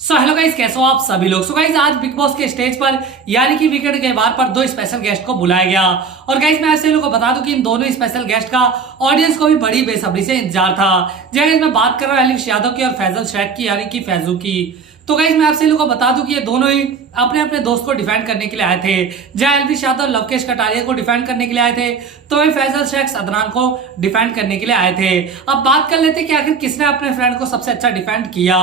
Hello guys, कैसे हो आप सभी लोग। गाइस आज बिग बॉस के स्टेज पर यानी कि वीकेंड के बार पर दो स्पेशल गेस्ट को बुलाया गया। और गाइस मैं ऐसे लोगों को बता दूं कि इन दोनों स्पेशल गेस्ट का ऑडियंस को भी बड़ी बेसब्री से इंतजार था। जैसे मैं बात कर रहा हूं एलिश यादव की और फैजल शेख की यानी कि फैजू की। तो गाइस मैं आपसे लोगों को बता दूं कि ये दोनों ही अपने अपने दोस्त को डिफेंड करने के लिए आए थे। जहां एलविश यादव लवकेश कटारिया को डिफेंड करने के लिए आए थे, तो वही फैजल शेख अदनान को डिफेंड करने के लिए आए थे। अब बात कर लेते कि आखिर किसने अपने फ्रेंड को सबसे अच्छा डिफेंड किया।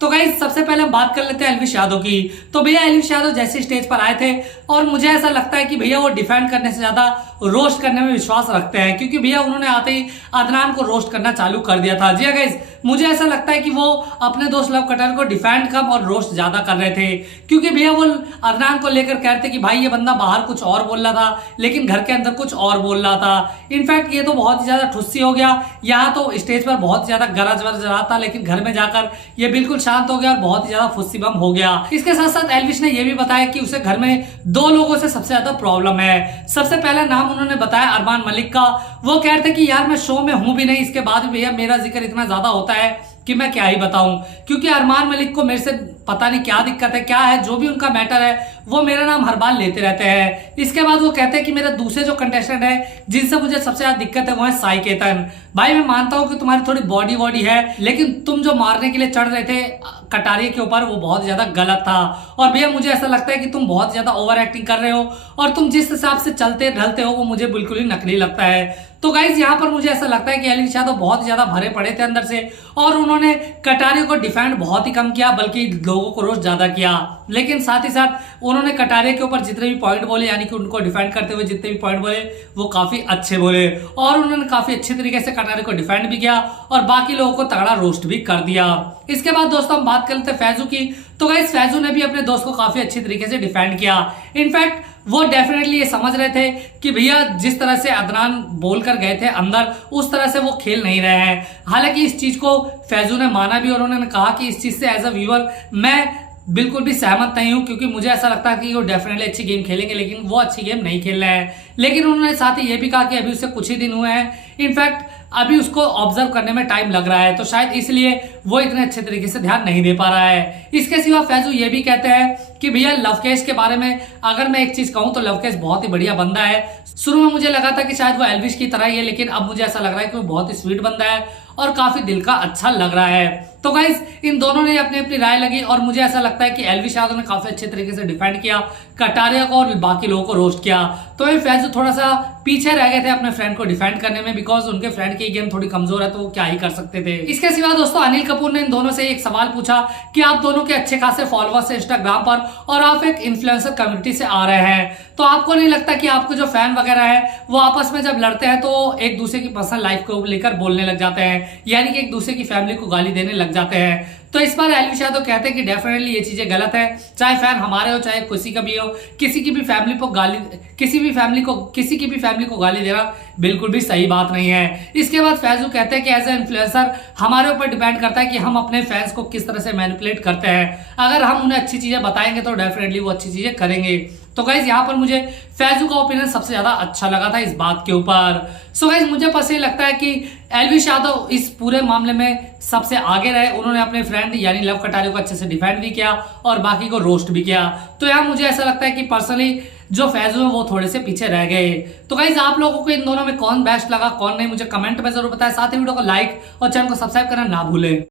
तो गाइस सबसे पहले हम बात कर लेते हैं एलविश यादव की। तो भैया एलविश यादव जैसे स्टेज पर आए थे और मुझे ऐसा लगता है कि भैया वो डिफेंड करने से ज्यादा रोस्ट करने में विश्वास रखते हैं, क्योंकि भैया उन्होंने आते ही अदनान को रोस्ट करना चालू कर दिया था। जी गाइस मुझे ऐसा लगता है कि वो अपने दोस्त लव कटर को डिफेंड कम और रोस्ट ज्यादा कर रहे थे, क्योंकि भैया वो अदनान को लेकर कह रहे थे कि भाई ये बंदा बाहर कुछ और बोल रहा था लेकिन घर के अंदर कुछ और बोल रहा था। इनफैक्ट ये तो बहुत ही ज्यादा ठुस्सी हो गया। यहाँ तो स्टेज पर बहुत ज्यादा गरज वरज रहा था, लेकिन घर में जाकर ये बिल्कुल शांत हो गया और बहुत ही ज्यादा फुस्सी बम हो गया। इसके साथ साथ एलविश ने यह भी बताया कि उसे घर में दो लोगों से सबसे ज्यादा प्रॉब्लम है। सबसे पहला नाम उन्होंने बताया अरमान मलिक का। वो कह रहे थे कि यार मैं शो में हूं भी नहीं, इसके बाद भी भैया मेरा जिक्र इतना ज्यादा होता है कि मैं क्या ही बताऊं, क्योंकि अरमान मलिक को मेरे से पता नहीं क्या दिक्कत है, क्या है, जो भी उनका मैटर है वो मेरा नाम हर बार लेते रहते हैं। इसके बाद वो कहते हैं कि मेरे दूसरे जो कंटेस्टेंट है जिनसे मुझे सबसे ज्यादा दिक्कत है वो है साई केतन। भाई मैं मानता हूं कि तुम्हारी थोड़ी बॉडी वॉडी है, लेकिन तुम जो मारने के लिए चढ़ रहे थे कटारिया के ऊपर वो बहुत ज्यादा गलत था। और भैया मुझे ऐसा लगता है कि तुम बहुत ज्यादा ओवर एक्टिंग कर रहे हो और तुम जिस हिसाब से चलते ढलते हो वो मुझे बिल्कुल ही नकली लगता है। तो गाइज यहाँ पर मुझे ऐसा लगता है कि एलिश यादव बहुत ज्यादा भरे पड़े थे अंदर से और उन्होंने कटारिया को डिफेंड बहुत ही कम किया, बल्कि लोगों को रोस्ट ज्यादा किया। लेकिन साथ ही साथ उन्होंने कटारिया के ऊपर जितने भी पॉइंट बोले यानी कि उनको डिफेंड करते हुए जितने भी पॉइंट बोले वो काफी अच्छे बोले और उन्होंने काफी अच्छे तरीके से कटारिया को डिफेंड भी किया और बाकी लोगों को तगड़ा रोस्ट भी कर दिया। इसके बाद दोस्तों हम बात कर लेते हैं फैजू की। तो गाइस फैजू ने भी अपने दोस्त को काफी अच्छी तरीके से डिफेंड किया। इनफैक्ट वो डेफिनेटली ये समझ रहे थे कि भैया जिस तरह से अदनान बोलकर गए थे अंदर उस तरह से वो खेल नहीं रहे हैं। हालांकि इस चीज को फैजू ने माना भी और उन्होंने कहा कि इस चीज से एज अ व्यूअर मैं बिल्कुल भी सहमत नहीं हूं, क्योंकि मुझे ऐसा लगता है कि वो डेफिनेटली अच्छी गेम खेलेंगे लेकिन वो अच्छी गेम नहीं खेल रहे हैं। लेकिन उन्होंने साथ ही ये भी कहा कि अभी उससे कुछ ही दिन हुए हैं, इनफैक्ट अभी उसको ऑब्जर्व करने में टाइम लग रहा है, तो शायद इसलिए वो इतने अच्छे तरीके से ध्यान नहीं दे पा रहा है। इसके सिवा फैजू ये भी कहते हैं कि भैया लवकेश के बारे में अगर मैं एक चीज कहूं तो लवकेश बहुत ही बढ़िया बंदा है। शुरू में मुझे लगा था कि शायद वो एलविश की तरह ही है, लेकिन अब मुझे ऐसा लग रहा है कि वो बहुत ही स्वीट बंदा है और काफी दिल का अच्छा लग रहा है। तो गाइस इन दोनों ने अपनी अपनी राय लगी और मुझे ऐसा लगता है कि एलविश यादव ने काफी अच्छे तरीके से डिफेंड किया कटारिया को और बाकी लोगों को रोस्ट किया। तो ये फैजू थोड़ा सा पीछे रह गए थे अपने फ्रेंड को डिफेंड करने में, बिकॉज उनके फ्रेंड की गेम थोड़ी कमजोर है तो वो क्या ही कर सकते थे। इसके सिवा दोस्तों अनिल कपूर ने इन दोनों से एक सवाल पूछा कि आप दोनों के अच्छे खासे फॉलोअर्स है इंस्टाग्राम पर और आप एक इन्फ्लुएंसर कम्युनिटी से आ रहे हैं, तो आपको नहीं लगता कि आपको जो फैन वगैरह है वो आपस में जब लड़ते हैं तो एक दूसरे की पर्सनल लाइफ को लेकर बोलने लग जाते हैं, यानी कि एक दूसरे की फैमिली को गाली देने लग जाते हैं। तो इस बार एलविश यादव कहते हैं कि डेफिनेटली ये चीजें गलत है, चाहे फैन हमारे हो चाहे किसी का भी हो, किसी की भी फैमिली को गाली देना बिल्कुल भी सही बात नहीं है। इसके बाद फैजू कहते हैं कि एज ए इन्फ्लुएंसर हमारे ऊपर डिपेंड करता है कि हम अपने फैंस को किस तरह से मैनिपुलेट करते हैं। अगर हम उन्हें अच्छी चीजें बताएंगे तो डेफिनेटली वो अच्छी चीजें करेंगे। तो गाइज यहाँ पर मुझे फैजू का ओपिनियन सबसे ज्यादा अच्छा लगा था इस बात के ऊपर। सो गाइज मुझे बस ये लगता है कि एलविश यादव इस पूरे मामले में सबसे आगे रहे। उन्होंने अपने फ्रेंड यानी लव कटारिया को अच्छे से डिफेंड भी किया और बाकी को रोस्ट भी किया। तो यहाँ मुझे ऐसा लगता है कि पर्सनली जो फैजू है वो थोड़े से पीछे रह गए। तो गाइज आप लोगों को इन दोनों में कौन बेस्ट लगा कौन नहीं मुझे कमेंट में जरूर बताएं। साथ ही वीडियो को लाइक और चैनल को सब्सक्राइब करना ना भूलें।